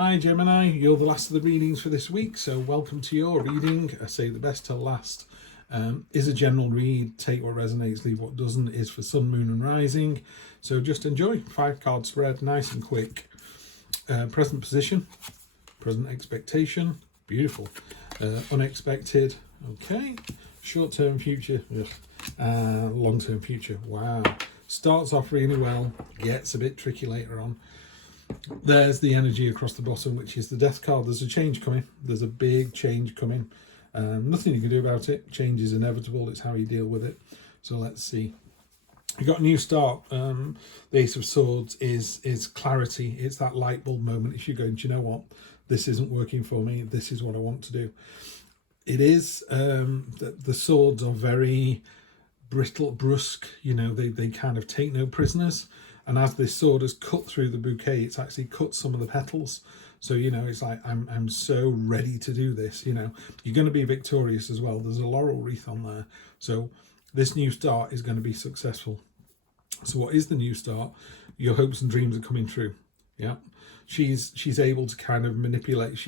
Hi Gemini, you're the last of the readings for this week, so welcome to your reading. I say the best till last. Is a general read, take what resonates, leave what doesn't, is for sun, moon and rising. So just enjoy. 5-card spread, nice and quick. Present position, present expectation, beautiful. Unexpected, okay. Short-term future, long-term future, wow. Starts off really well, gets a bit tricky later on. There's the energy across the bottom, which is the death card. There's a change coming. There's a big change coming. Nothing you can do about it. Change is inevitable. It's how you deal with it. So let's see. You got a new start. The Ace of Swords is clarity. It's that light bulb moment. If you're going, do you know what? This isn't working for me. This is what I want to do. It is. The swords are very brittle, brusque. You know, they kind of take no prisoners. And as this sword has cut through the bouquet, it's actually cut some of the petals. So, you know, it's like, I'm so ready to do this, you know. You're going to be victorious as well. There's a laurel wreath on there. So this new start is going to be successful. So what is the new start? Your hopes and dreams are coming true. Yeah. She's able to kind of manipulate.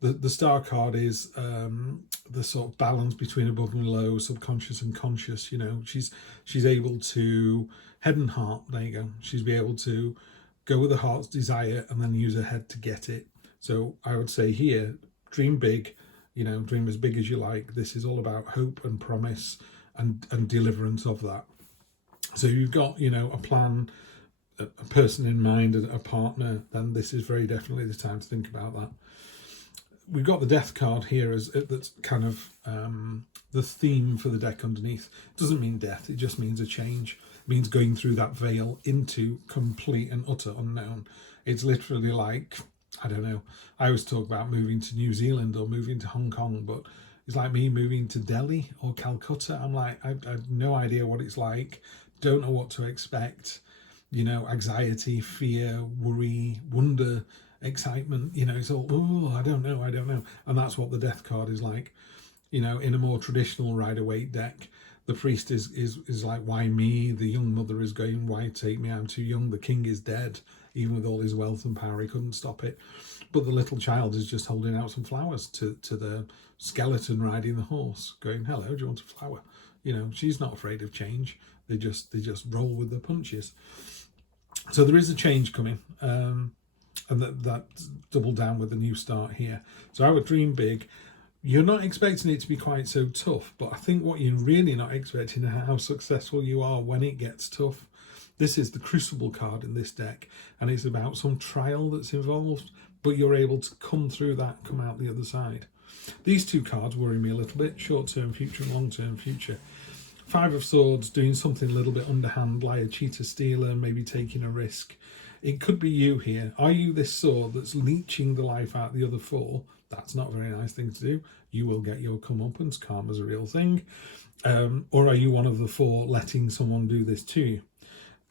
The star card is the sort of balance between above and below, subconscious and conscious. You know, she's able to head and heart. There you go. She's be able to go with the heart's desire and then use her head to get it. So I would say here, dream big. You know, dream as big as you like. This is all about hope and promise and deliverance of that. So you've got, you know, a plan, a person in mind, a partner. Then this is very definitely the time to think about that. We've got the death card here as that's kind of the theme for the deck underneath. It doesn't mean death, it just means a change. It means going through that veil into complete and utter unknown. It's literally like, I don't know, I always talk about moving to New Zealand or moving to Hong Kong, but it's like me moving to Delhi or Calcutta. I'm like, I have no idea what it's like, don't know what to expect. You know, anxiety, fear, worry, wonder, excitement, you know, it's all, oh, I don't know. And that's what the death card is like. You know, in a more traditional Rider-Waite deck, the priest is like, why me? The young mother is going, why take me? I'm too young. The king is dead. Even with all his wealth and power, he couldn't stop it. But the little child is just holding out some flowers to the skeleton riding the horse, going, hello, do you want a flower? You know, she's not afraid of change. They just roll with the punches. So there is a change coming. And that double down with the new start here. So I would dream big. You're not expecting it to be quite so tough, but I think what you're really not expecting is how successful you are when it gets tough. This is the Crucible card in this deck, and it's about some trial that's involved, but you're able to come through that, come out the other side. These two cards worry me a little bit, short-term future and long-term future. 5 of Swords, doing something a little bit underhand, like a cheater stealer, maybe taking a risk. It could be you here. Are you this sword that's leeching the life out of the other 4? That's not a very nice thing to do. You will get your comeuppance. Karma's a real thing. Or are you one of the 4 letting someone do this to you?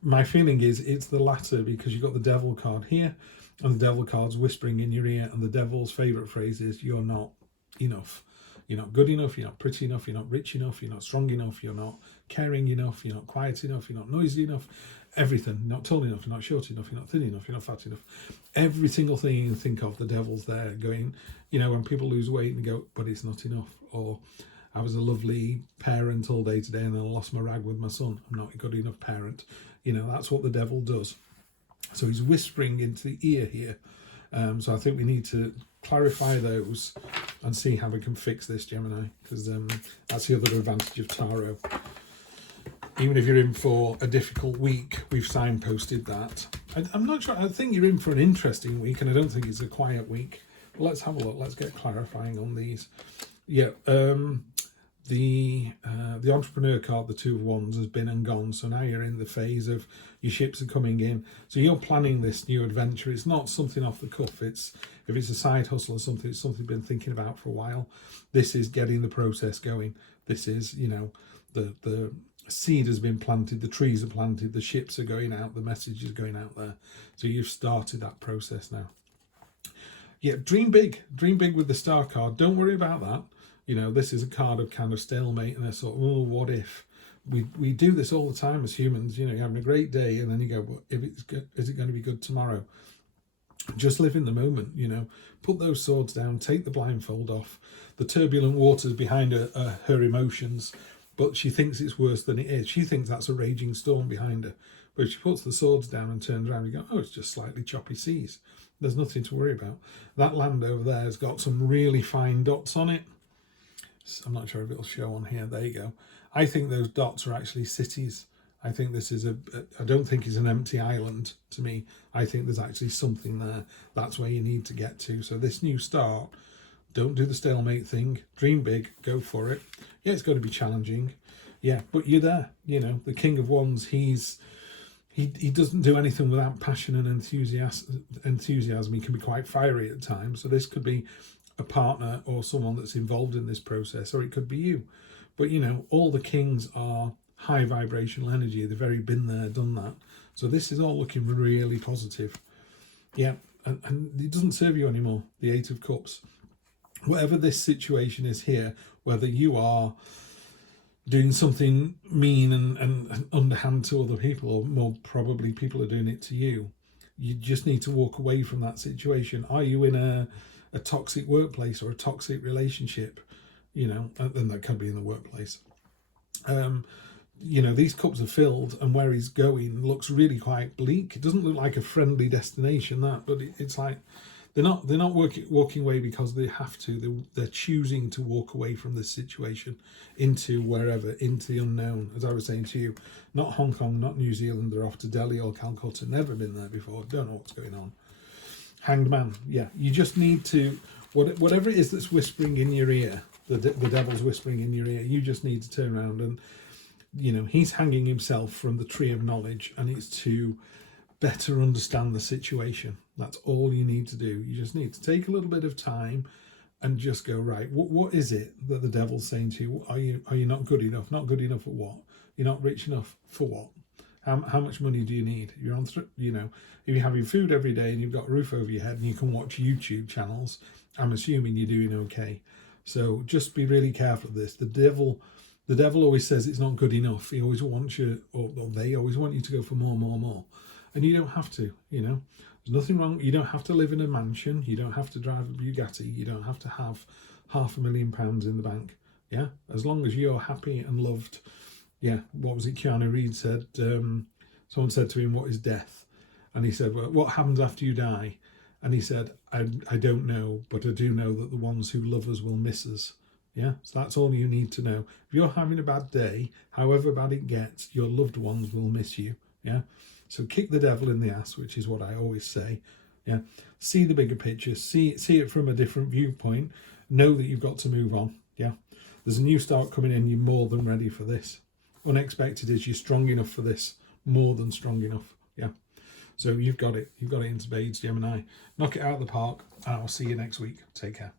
My feeling is it's the latter, because you've got the Devil card here, and the Devil card's whispering in your ear, and the Devil's favourite phrase is, you're not enough. You're not good enough, you're not pretty enough, you're not rich enough, you're not strong enough, you're not caring enough, you're not quiet enough, you're not noisy enough. Everything. You're not tall enough, you're not short enough, you're not thin enough, you're not fat enough. Every single thing you can think of, the Devil's there going, you know, when people lose weight and go, but it's not enough. Or, I was a lovely parent all day today and then I lost my rag with my son. I'm not a good enough parent. You know, that's what the Devil does. So he's whispering into the ear here. So I think we need to clarify those and see how we can fix this, Gemini, because that's the other advantage of tarot. Even if you're in for a difficult week, we've signposted that. I'm not sure. I think you're in for an interesting week, and I don't think it's a quiet week. But let's have a look. Let's get clarifying on these. Yeah, the Entrepreneur card, the 2 of Wands, has been and gone. So now you're in the phase of your ships are coming in. So you're planning this new adventure. It's not something off the cuff. If it's a side hustle or something, it's something you've been thinking about for a while. This is getting the process going. This is, you know, the seed has been planted, the trees are planted, the ships are going out, the message is going out there. So you've started that process now. Yeah, dream big with the Star card. Don't worry about that. You know, this is a card of kind of stalemate and a sort of, oh, what if? We do this all the time as humans. You know, you're having a great day and then you go, well, if it's good, is it going to be good tomorrow? Just live in the moment, you know. Put those swords down, take the blindfold off. The turbulent waters behind her are her emotions, but she thinks it's worse than it is. She thinks that's a raging storm behind her. But if she puts the swords down and turns around, you go, oh, it's just slightly choppy seas. There's nothing to worry about. That land over there has got some really fine dots on it. I'm not sure if it'll show on here. There you go. I think those dots are actually cities. I think this is I don't think it's an empty island to me. I think there's actually something there. That's where you need to get to. So this new start, don't do the stalemate thing. Dream big, go for it. Yeah, it's going to be challenging. Yeah, but you're there. You know, the King of Wands, he doesn't do anything without passion and enthusiasm. He can be quite fiery at times. So this could be a partner or someone that's involved in this process, or it could be you. But, you know, all the kings are high vibrational energy. They've very been there, done that. So this is all looking really positive. Yeah, and it doesn't serve you anymore, the Eight of Cups. Whatever this situation is here, whether you are doing something mean and underhand to other people, or more probably people are doing it to you, you just need to walk away from that situation. Are you in a toxic workplace or a toxic relationship? You know, and that can be in the workplace. You know, these cups are filled, and where he's going looks really quite bleak. It doesn't look like a friendly destination, that, but it's like they're not walking away because they have to. They're choosing to walk away from this situation into wherever, into the unknown. As I was saying to you, not Hong Kong, not New Zealand. They're off to Delhi or Calcutta. Never been there before. Don't know what's going on. Hanged Man. Yeah, you just need to, whatever it is that's whispering in your ear, the devil's whispering in your ear, you just need to turn around and, you know, he's hanging himself from the tree of knowledge, and it's to better understand the situation. That's all you need to do. You just need to take a little bit of time and just go, right, what is it that the devil's saying to you? Are you not good enough? Not good enough at what? You're not rich enough for what? How much money do you need? You're on, you know, if you're having food every day and you've got a roof over your head and you can watch YouTube channels, I'm assuming you're doing okay. So just be really careful of this. The devil always says it's not good enough. He always wants you, or they always want you to go for more. And you don't have to, you know. There's nothing wrong. You don't have to live in a mansion. You don't have to drive a Bugatti. You don't have to have £500,000 in the bank. Yeah, as long as you're happy and loved. Yeah, what was it Keanu Reeves said? Someone said to him, what is death? And he said, well, what happens after you die? And he said, I don't know, but I do know that the ones who love us will miss us. Yeah, so that's all you need to know. If you're having a bad day, however bad it gets, your loved ones will miss you. Yeah, so kick the devil in the ass, which is what I always say. Yeah, see the bigger picture, see it from a different viewpoint. Know that you've got to move on. Yeah, there's a new start coming in. You're more than ready for this. Unexpected is you're strong enough for this, more than strong enough. Yeah, so you've got it in spades, Gemini. Knock it out of the park, and I'll see you next week. Take care.